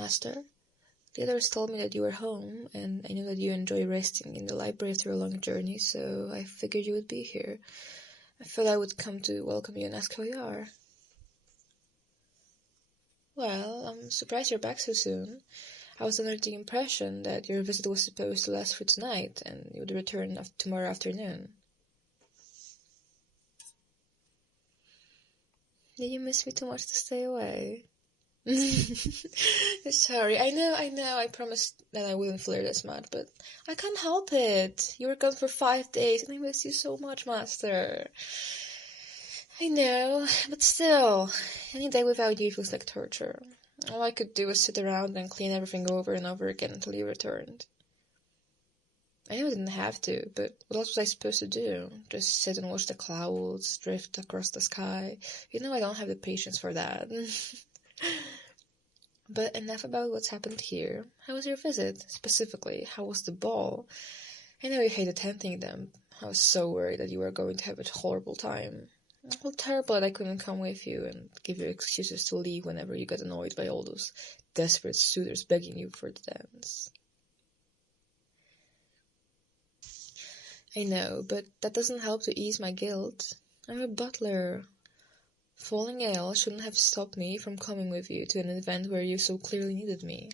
master. The others told me that you were home, and I knew that you enjoy resting in the library after a long journey, so I figured you would be here. I thought I would come to welcome you and ask how you are. Well, I'm surprised you're back so soon. I was under the impression that your visit was supposed to last for tonight, and you would return tomorrow afternoon. Did you miss me too much to stay away? Sorry, I know, I promised that I wouldn't flirt as much, but I can't help it. You were gone for 5 days, and I miss you so much, Master. I know, but still, any day without you feels like torture. All I could do was sit around and clean everything over and over again until you returned. I knew I didn't have to, but what else was I supposed to do? Just sit and watch the clouds drift across the sky? You know I don't have the patience for that. But enough about what's happened here. How was your visit? Specifically, how was the ball? I know you hate attending them. I was so worried that you were going to have a horrible time. I felt terrible that I couldn't come with you and give you excuses to leave whenever you got annoyed by all those desperate suitors begging you for the dance. I know, but that doesn't help to ease my guilt. I'm a butler. Falling ill shouldn't have stopped me from coming with you to an event where you so clearly needed me.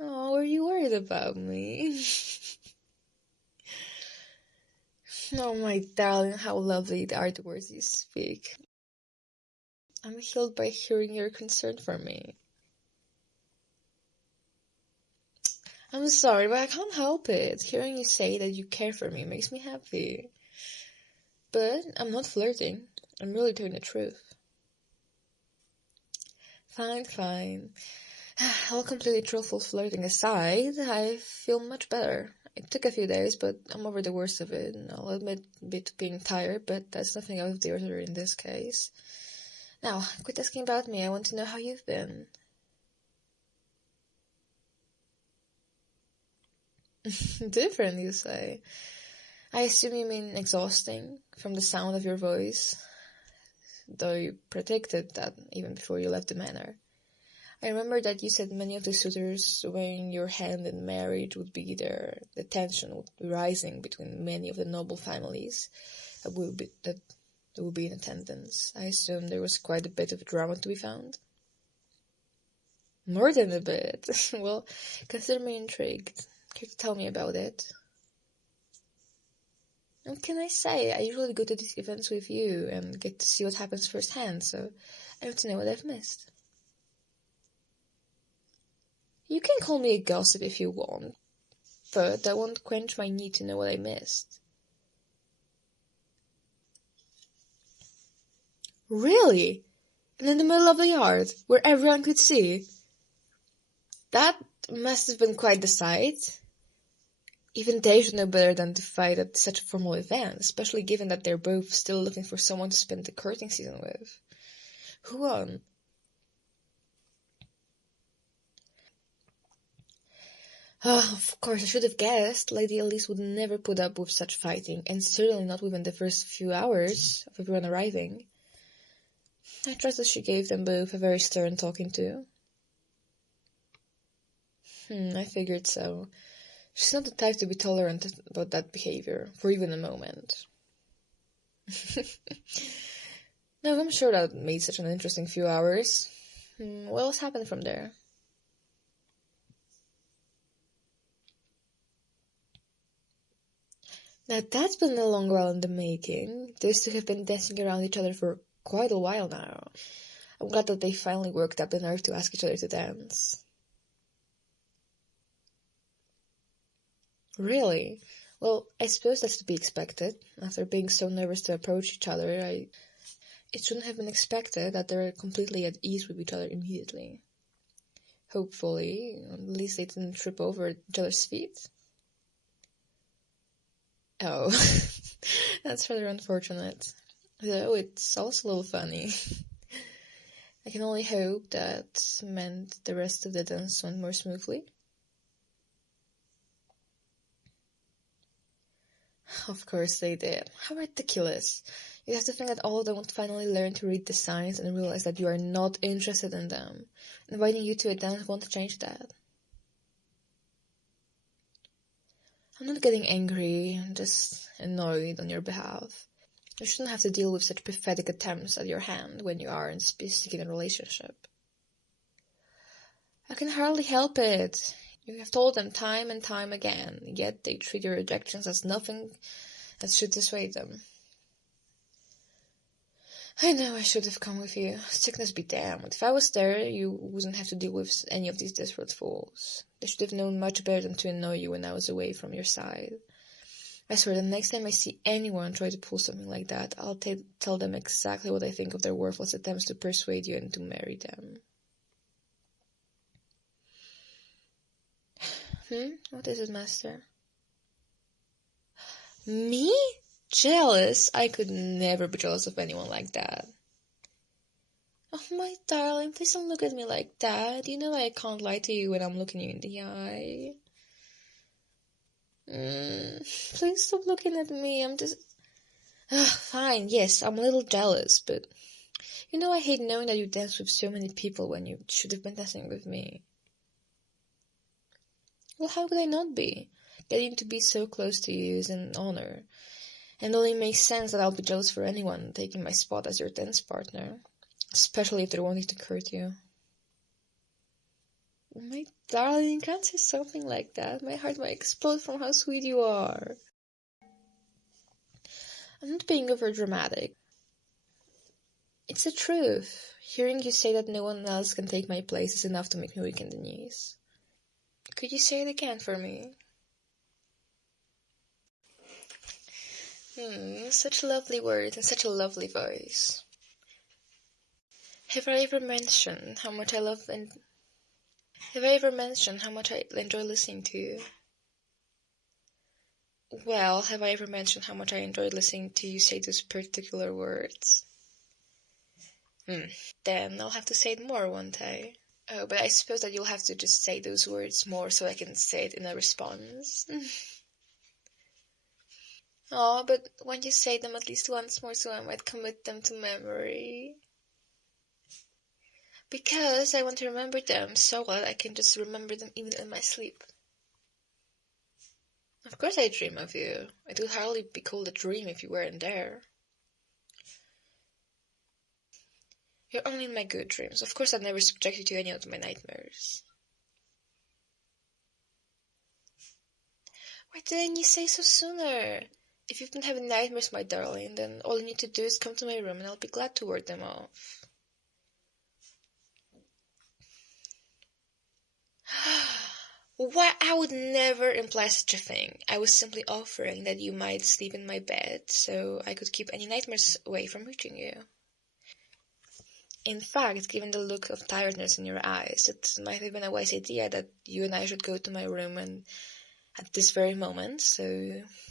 Oh, were you worried about me? Oh, my darling, how lovely are the words you speak. I'm healed by hearing your concern for me. I'm sorry, but I can't help it. Hearing you say that you care for me makes me happy. But I'm not flirting. I'm really telling the truth. Fine. All completely truthful flirting aside, I feel much better. It took a few days, but I'm over the worst of it. I'll admit a bit being tired, but that's nothing out of the ordinary in this case. Now, quit asking about me. I want to know how you've been. Different, you say? I assume you mean exhausting, from the sound of your voice, though you predicted that even before you left the manor. I remember that you said many of the suitors weighing your hand in marriage would be there. The tension would be rising between many of the noble families that would be in attendance. I assume there was quite a bit of drama to be found. More than a bit. Well, consider me intrigued. Can you tell me about it? What can I say? I usually go to these events with you and get to see what happens firsthand, so I want to know what I've missed. You can call me a gossip if you want, but that won't quench my need to know what I missed. Really? And in the middle of the yard, where everyone could see? That must have been quite the sight. Even they should know better than to fight at such a formal event, especially given that they're both still looking for someone to spend the courting season with. Who won? Of course, I should have guessed. Lady Elise would never put up with such fighting, and certainly not within the first few hours of everyone arriving. I trust that she gave them both a very stern talking to. I figured so. She's not the type to be tolerant about that behavior, for even a moment. No, I'm sure that made such an interesting few hours. What else happened from there? Now that's been a long while in the making. Those two have been dancing around each other for quite a while now. I'm glad that they finally worked up the nerve to ask each other to dance. Really? Well, I suppose that's to be expected. After being so nervous to approach each other, it shouldn't have been expected that they're completely at ease with each other immediately. Hopefully, at least they didn't trip over each other's feet. Oh, that's rather unfortunate. Though it's also a little funny. I can only hope that meant the rest of the dance went more smoothly. Of course they did. How ridiculous. You have to think that all of them would finally learn to read the signs and realize that you are not interested in them. Inviting you to a dance won't change that. I'm not getting angry, I'm just annoyed on your behalf. You shouldn't have to deal with such pathetic attempts at your hand when you aren't seeking a relationship. I can hardly help it. You have told them time and time again, yet they treat your rejections as nothing that should dissuade them. I know I should have come with you. Sickness be damned. If I was there, you wouldn't have to deal with any of these desperate fools. They should have known much better than to annoy you when I was away from your side. I swear, the next time I see anyone try to pull something like that, I'll tell them exactly what I think of their worthless attempts to persuade you and to marry them. What is it, master? Me? Jealous? I could never be jealous of anyone like that. Oh, my darling, please don't look at me like that. You know I can't lie to you when I'm looking you in the eye. Please stop looking at me. I'm just... Fine, yes, I'm a little jealous, but... You know I hate knowing that you dance with so many people when you should have been dancing with me. Well, how could I not be? Getting to be so close to you is an honor. And it only makes sense that I'll be jealous for anyone taking my spot as your dance partner. Especially if they're wanting to court you. My darling, can't say something like that. My heart might explode from how sweet you are. I'm not being over dramatic. It's the truth. Hearing you say that no one else can take my place is enough to make me weak in the knees. Could you say it again for me? Such lovely words and such a lovely voice. Have I ever mentioned how much I enjoy listening to you? Well, have I ever mentioned how much I enjoyed listening to you say those particular words? Then I'll have to say it more, won't I? Oh, but I suppose that you'll have to just say those words more so I can say it in a response. Oh, but when you say them at least once more so I might commit them to memory. Because I want to remember them so well I can just remember them even in my sleep. Of course I dream of you. It would hardly be called a dream if you weren't there. You're only in my good dreams. Of course I'd never subject you to any of my nightmares. Why didn't you say so sooner? If you've been having nightmares, my darling, then all you need to do is come to my room and I'll be glad to ward them off. Why, I would never imply such a thing. I was simply offering that you might sleep in my bed so I could keep any nightmares away from reaching you. In fact, given the look of tiredness in your eyes, it might have been a wise idea that you and I should go to my room and at this very moment, so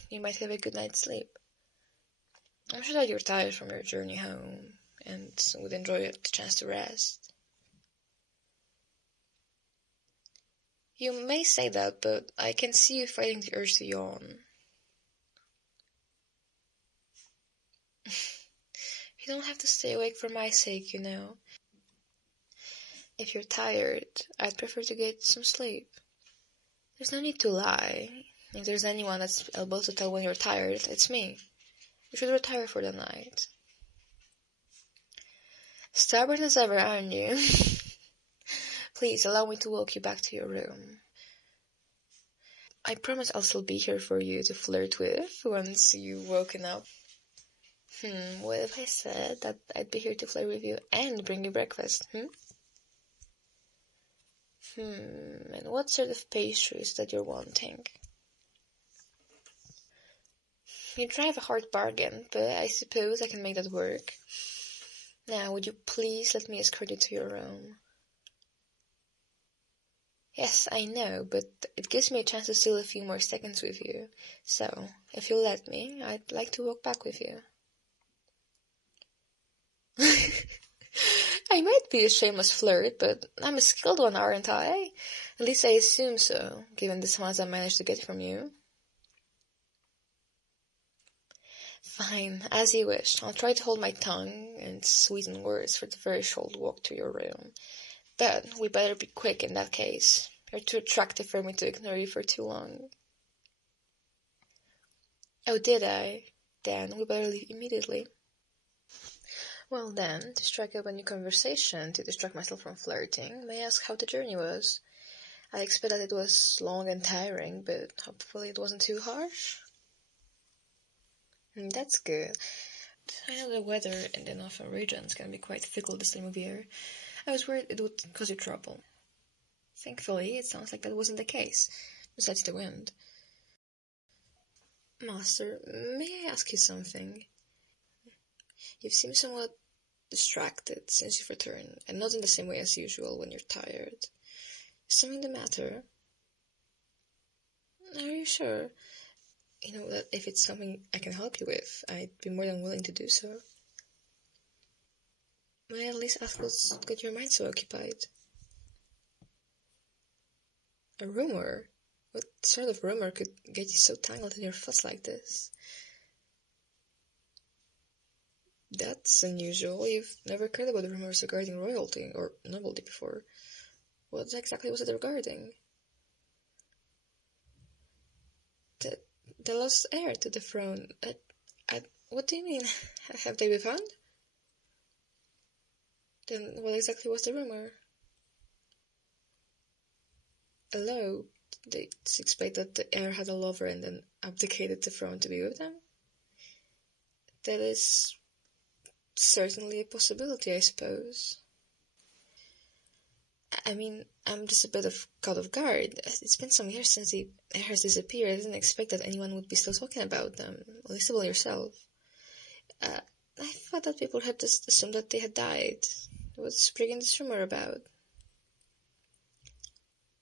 you might have a good night's sleep. I'm sure that you're tired from your journey home and would enjoy the chance to rest. You may say that, but I can see you fighting the urge to yawn. You don't have to stay awake for my sake, you know. If you're tired, I'd prefer to get some sleep. There's no need to lie. If there's anyone that's able to tell when you're tired, it's me. You should retire for the night. Stubborn as ever, aren't you? Please, allow me to walk you back to your room. I promise I'll still be here for you to flirt with once you've woken up. What if I said that I'd be here to flirt with you and bring you breakfast, And what sort of pastries that you're wanting? You drive a hard bargain, but I suppose I can make that work. Now, would you please let me escort you to your room? Yes, I know, but it gives me a chance to steal a few more seconds with you. So, if you'll let me, I'd like to walk back with you. I might be a shameless flirt, but I'm a skilled one, aren't I? At least I assume so, given the smiles I managed to get from you. Fine, as you wish. I'll try to hold my tongue and sweeten words for the very short walk to your room. But we better be quick in that case. You're too attractive for me to ignore you for too long. Oh, did I? Then we better leave immediately. Well then, to strike up a new conversation, to distract myself from flirting, may I ask how the journey was? I expect that it was long and tiring, but hopefully it wasn't too harsh. That's good. I know the weather in the northern regions can be quite fickle this time of year. I was worried it would cause you trouble. Thankfully, it sounds like that wasn't the case, besides the wind. Master, may I ask you something? You've seemed somewhat distracted since you've returned, and not in the same way as usual when you're tired. Is something the matter? Are you sure? You know that if it's something I can help you with, I'd be more than willing to do so. May I at least ask what's got your mind so occupied? A rumor? What sort of rumor could get you so tangled in your thoughts like this? That's unusual. You've never cared about rumors regarding royalty or nobility before. What exactly was it regarding? The lost heir to the throne. What do you mean? Have they been found? Then what exactly was the rumor? Hello? They suspect that the heir had a lover and then abdicated the throne to be with them? That is certainly a possibility, I suppose. I mean, I'm just a bit caught off guard. It's been some years since the heir has disappeared. I didn't expect that anyone would be still talking about them, at least about yourself. I thought that people had just assumed that they had died. What's spreading this rumor about?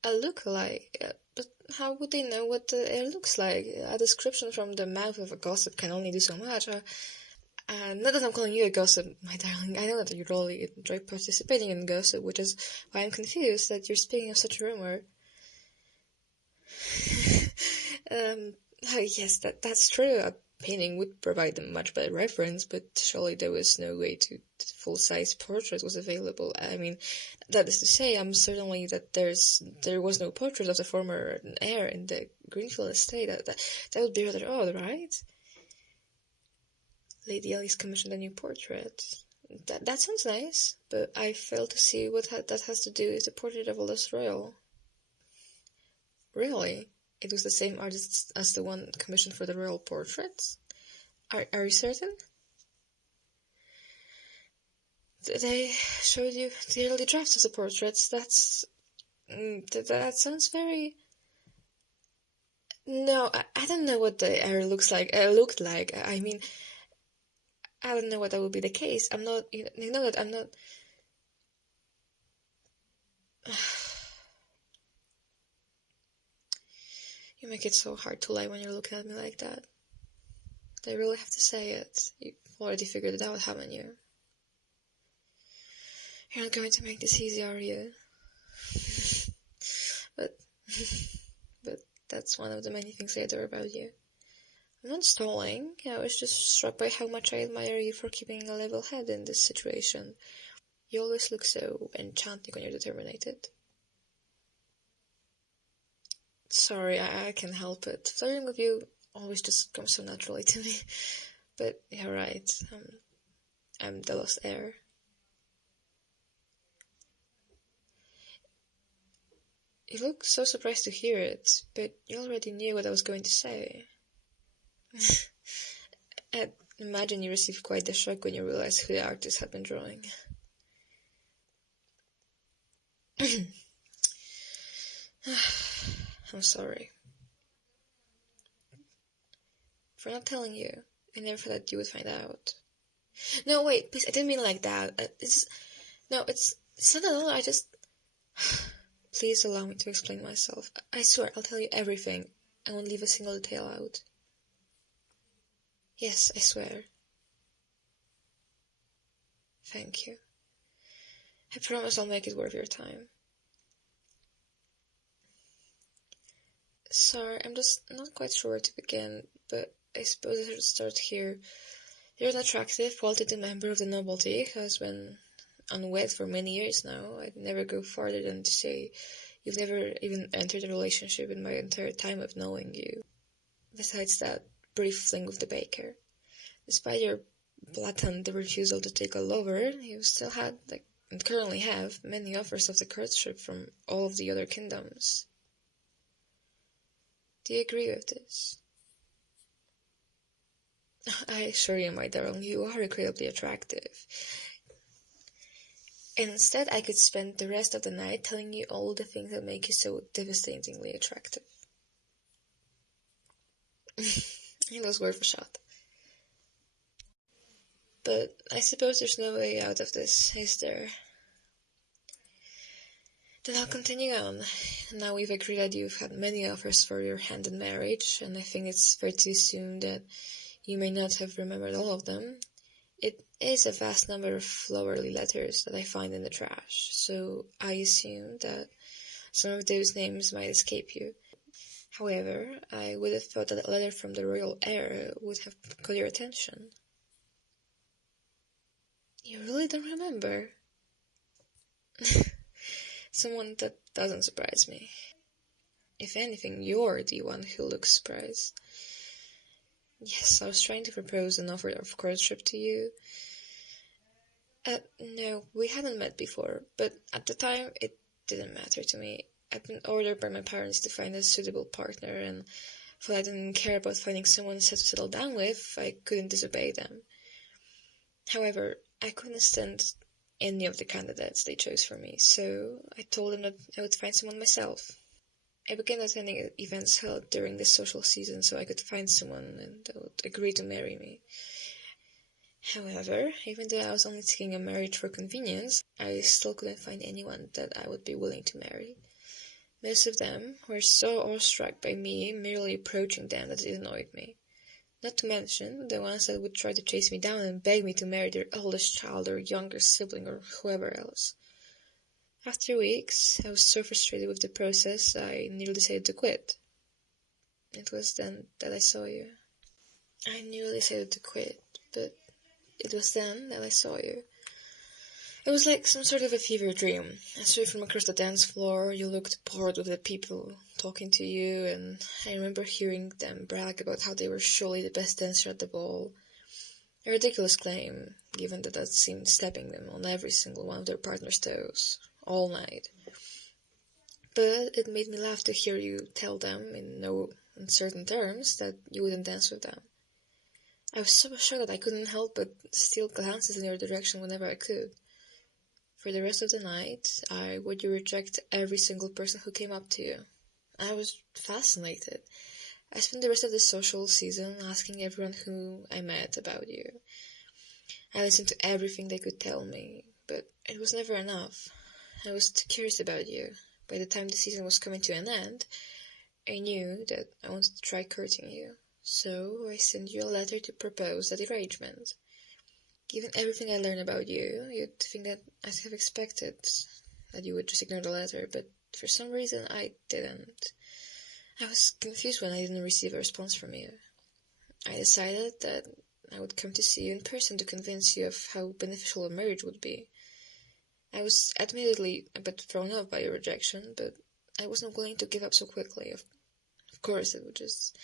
A look-alike? But how would they know what the heir looks like? A description from the mouth of a gossip can only do so much. Not that I'm calling you a gossip, my darling. I know that you really enjoy participating in gossip, which is why I'm confused that you're speaking of such a rumor. Yes, that's true. A painting would provide a much better reference, but surely there was no way to full-size portrait was available. I mean, that is to say, I'm certainly that there was no portrait of the former heir in the Greenfield estate. That would be rather odd, right? Lady Alice commissioned a new portrait. That sounds nice, but I fail to see what that has to do with the portrait of a lost royal. Really? It was the same artist as the one commissioned for the royal portraits? Are you certain? They showed you the early drafts of the portraits. That sounds very... No, I don't know what the heir looked like. I mean, I don't know what that would be the case. I'm not, you know that I'm not... You make it so hard to lie when you're looking at me like that. I really have to say it. You've already figured it out, haven't you? You're not going to make this easy, are you? but that's one of the many things I adore about you. I'm not stalling. I was just struck by how much I admire you for keeping a level head in this situation. You always look so enchanting when you're determined. Sorry, I can't help it. Flirting with you always just comes so naturally to me. But you're right. I'm the lost heir. You look so surprised to hear it, but you already knew what I was going to say. I imagine you received quite the shock when you realized who the artist had been drawing. I'm sorry. For not telling you. I never thought that you would find out. No, wait, please, I didn't mean like that. It's not at all, I just... Please allow me to explain myself. I swear, I'll tell you everything. I won't leave a single detail out. Yes, I swear. Thank you. I promise I'll make it worth your time. Sorry, I'm just not quite sure where to begin, but I suppose I should start here. You're an attractive, well-to-do member of the nobility who has been unwed for many years now. I'd never go farther than to say you've never even entered a relationship in my entire time of knowing you. Besides that brief fling with the baker. Despite your blatant refusal to take a lover, you still had, and currently have, many offers of the courtship from all of the other kingdoms. Do you agree with this? I assure you, my darling, you are incredibly attractive. And instead, I could spend the rest of the night telling you all the things that make you so devastatingly attractive. It was worth a shot. But I suppose there's no way out of this, is there? Then I'll continue on. Now we've agreed that you've had many offers for your hand in marriage, and I think it's fair to assume that you may not have remembered all of them. It is a vast number of flowery letters that I find in the trash, so I assume that some of those names might escape you. However, I would have thought that a letter from the royal heir would have caught your attention. You really don't remember? Someone that doesn't surprise me. If anything, you're the one who looks surprised. Yes, I was trying to propose an offer of courtship to you. No, we hadn't met before, but at the time it didn't matter to me. I'd been ordered by my parents to find a suitable partner, and though I didn't care about finding someone set to settle down with, I couldn't disobey them. However, I couldn't stand any of the candidates they chose for me, so I told them that I would find someone myself. I began attending events held during this social season so I could find someone and that would agree to marry me. However, even though I was only seeking a marriage for convenience, I still couldn't find anyone that I would be willing to marry. Most of them were so awestruck by me merely approaching them that it annoyed me. Not to mention the ones that would try to chase me down and beg me to marry their eldest child or younger sibling or whoever else. After weeks, I was so frustrated with the process, I nearly decided to quit. It was then that I saw you. I nearly decided to quit, but it was then that I saw you. It was like some sort of a fever dream. I saw you from across the dance floor, you looked bored with the people talking to you, and I remember hearing them brag about how they were surely the best dancer at the ball. A ridiculous claim, given that seemed stepping them on every single one of their partner's toes, all night. But it made me laugh to hear you tell them, in no uncertain terms, that you wouldn't dance with them. I was so sure that I couldn't help but steal glances in your direction whenever I could. For the rest of the night, I would reject every single person who came up to you. I was fascinated. I spent the rest of the social season asking everyone who I met about you. I listened to everything they could tell me, but it was never enough. I was too curious about you. By the time the season was coming to an end, I knew that I wanted to try courting you. So I sent you a letter to propose that arrangement. Given everything I learned about you, you'd think that I'd have expected that you would just ignore the letter, but for some reason I didn't. I was confused when I didn't receive a response from you. I decided that I would come to see you in person to convince you of how beneficial a marriage would be. I was admittedly a bit thrown off by your rejection, but I wasn't willing to give up so quickly. Of course, it would just...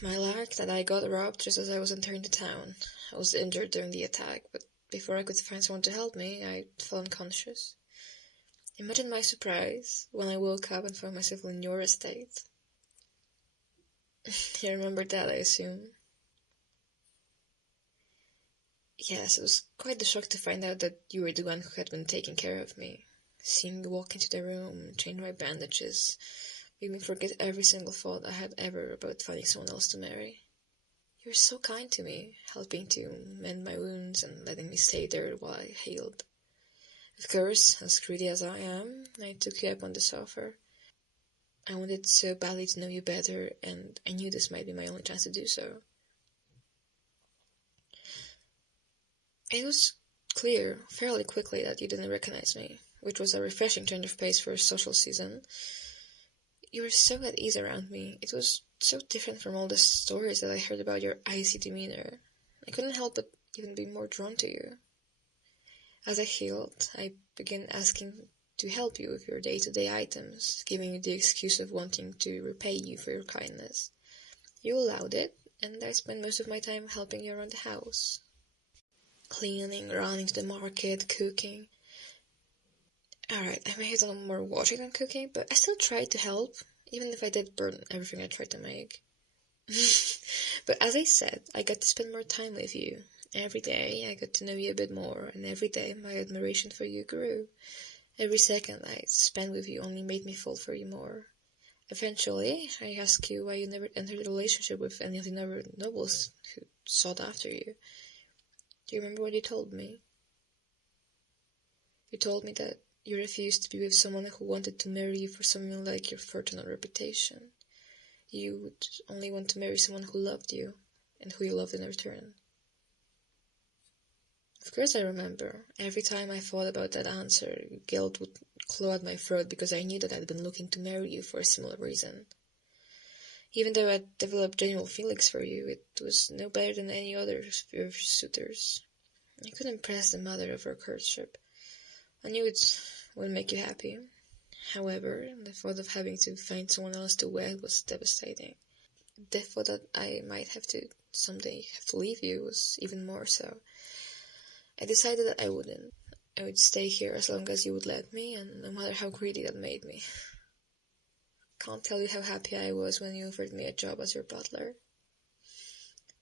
My luck that I got robbed just as I was entering the town. I was injured during the attack, but before I could find someone to help me, I fell unconscious. Imagine my surprise when I woke up and found myself in your estate. You remember that, I assume? Yes, it was quite the shock to find out that you were the one who had been taking care of me. Seeing you walk into the room, change my bandages, made me forget every single thought I had ever about finding someone else to marry. You were so kind to me, helping to mend my wounds and letting me stay there while I healed. Of course, as greedy as I am, I took you up on this offer. I wanted so badly to know you better, and I knew this might be my only chance to do so. It was clear, fairly quickly, that you didn't recognize me, which was a refreshing change of pace for a social season. You were so at ease around me. It was so different from all the stories that I heard about your icy demeanor. I couldn't help but even be more drawn to you. As I healed, I began asking to help you with your day-to-day items, giving you the excuse of wanting to repay you for your kindness. You allowed it, and I spent most of my time helping you around the house. Cleaning, running to the market, cooking. Alright, I may have done more washing than cooking, but I still tried to help, even if I did burn everything I tried to make. But as I said, I got to spend more time with you. Every day I got to know you a bit more, and every day my admiration for you grew. Every second I spent with you only made me fall for you more. Eventually, I asked you why you never entered a relationship with any of the other nobles who sought after you. Do you remember what you told me? You told me that you refused to be with someone who wanted to marry you for something like your fortune or reputation. You would only want to marry someone who loved you, and who you loved in return. Of course I remember. Every time I thought about that answer, guilt would claw at my throat because I knew that I'd been looking to marry you for a similar reason. Even though I'd developed genuine feelings for you, it was no better than any other of your suitors. I couldn't impress the mother of our courtship. I knew it wouldn't make you happy. However, the thought of having to find someone else to wed was devastating. The thought that I might someday have to leave you was even more so. I decided that I wouldn't. I would stay here as long as you would let me, and no matter how greedy that made me. Can't tell you how happy I was when you offered me a job as your butler.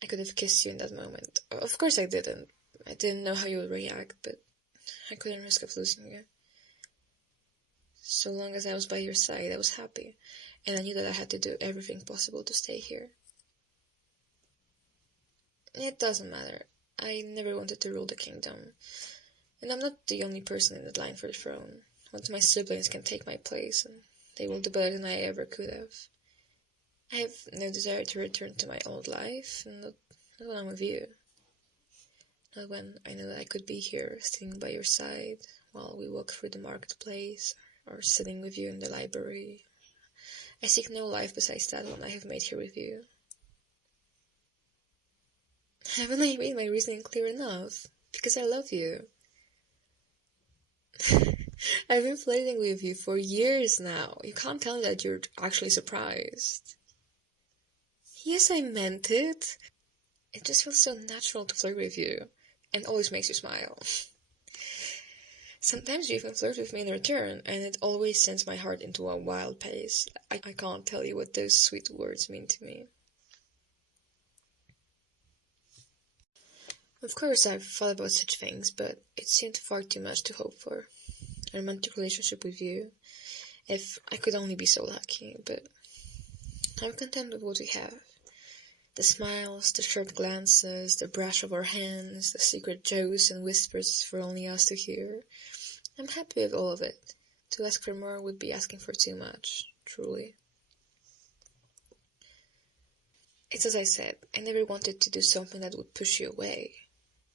I could have kissed you in that moment. Of course I didn't. I didn't know how you would react, but I couldn't risk of losing you. So long as I was by your side, I was happy, and I knew that I had to do everything possible to stay here. It doesn't matter. I never wanted to rule the kingdom, and I'm not the only person in the line for the throne. One of my siblings can take my place, and they will do better than I ever could have. I have no desire to return to my old life, and not when I'm with you. Not when I know that I could be here, sitting by your side, while we walk through the marketplace, or sitting with you in the library. I seek no life besides that one I have made here with you. Haven't I made my reasoning clear enough? Because I love you. I've been flirting with you for years now. You can't tell me that you're actually surprised. Yes, I meant it. It just feels so natural to flirt with you, and always makes you smile. Sometimes you even flirt with me in return, and it always sends my heart into a wild pace. I can't tell you what those sweet words mean to me. Of course, I've thought about such things, but it seemed far too much to hope for. A romantic relationship with you, if I could only be so lucky, but I'm content with what we have. The smiles, the short glances, the brush of our hands, the secret jokes and whispers for only us to hear. I'm happy with all of it. To ask for more would be asking for too much, truly. It's as I said, I never wanted to do something that would push you away.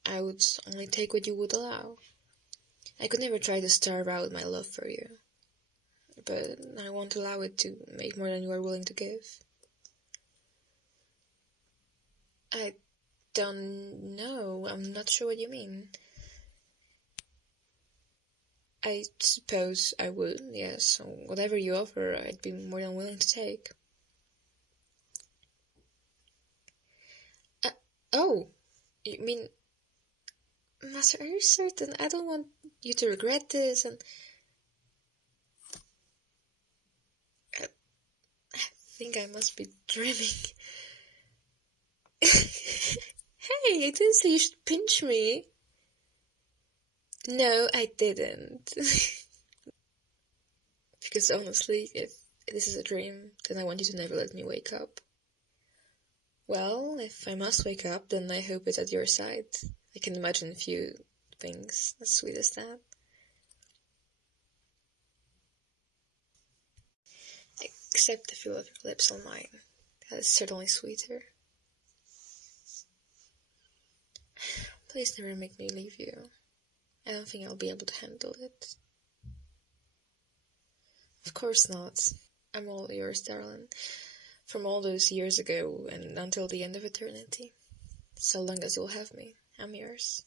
I would only take what you would allow. I could never try to starve out my love for you, but I won't allow it to make more than you are willing to give. I don't know. I'm not sure what you mean. I suppose I would, yes. Whatever you offer, I'd be more than willing to take. Oh, you mean... Master, are you certain? I don't want you to regret this, and... I think I must be dreaming. Hey, I didn't say you should pinch me. No, I didn't. Because honestly, if this is a dream, then I want you to never let me wake up. Well, if I must wake up, then I hope it's at your side. I can imagine a few things as sweet as that. Except the feel of your lips on mine. That is certainly sweeter. Please never make me leave you. I don't think I'll be able to handle it. Of course not. I'm all yours, darling. from all those years ago and until the end of eternity. So long as you'll have me, I'm yours.